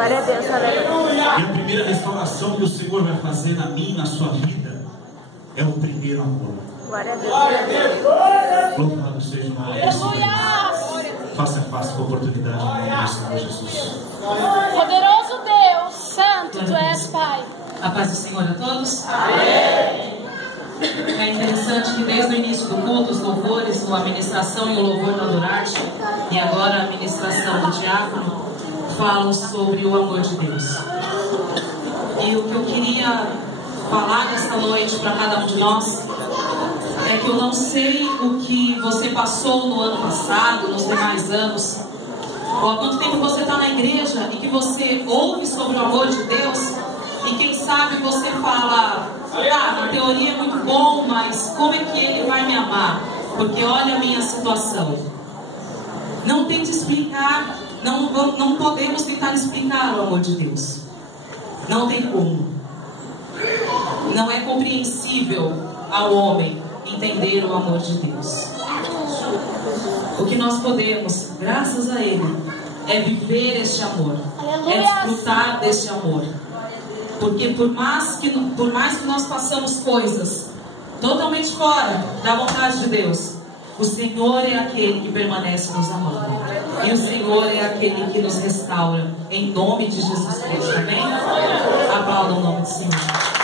Glória a Deus, aleluia. E a primeira restauração que o Senhor vai fazer na minha e na sua vida é o primeiro amor. Glória a Deus. Louvado seja o nome do Senhor. Faça face com a oportunidade no nome do Senhor Jesus. Poderoso Deus, Santo Tu és, Pai. A paz do Senhor a todos. Amém. É interessante que desde o início do culto, os louvores, a ministração e o louvor da Adorarte, e agora a ministração do diácono, falam sobre o amor de Deus. E o que eu queria falar nesta noite para cada um de nós é que eu não sei o que você passou no ano passado, nos demais anos, ou há quanto tempo você está na igreja e que você ouve sobre o amor de Deus e quem sabe você fala: na teoria é muito bom, mas como é que Ele vai me amar? Porque olha a minha situação. Não tente explicar, não podemos tentar explicar o amor de Deus. Não tem como. Não é compreensível ao homem entender o amor de Deus. O que nós podemos, graças a Ele, é viver este amor, é desfrutar deste amor. Porque por mais que nós passamos coisas totalmente fora da vontade de Deus, o Senhor é aquele que permanece nos amando. E o Senhor é aquele que nos restaura. Em nome de Jesus Cristo. Amém? Aplauda o nome do Senhor.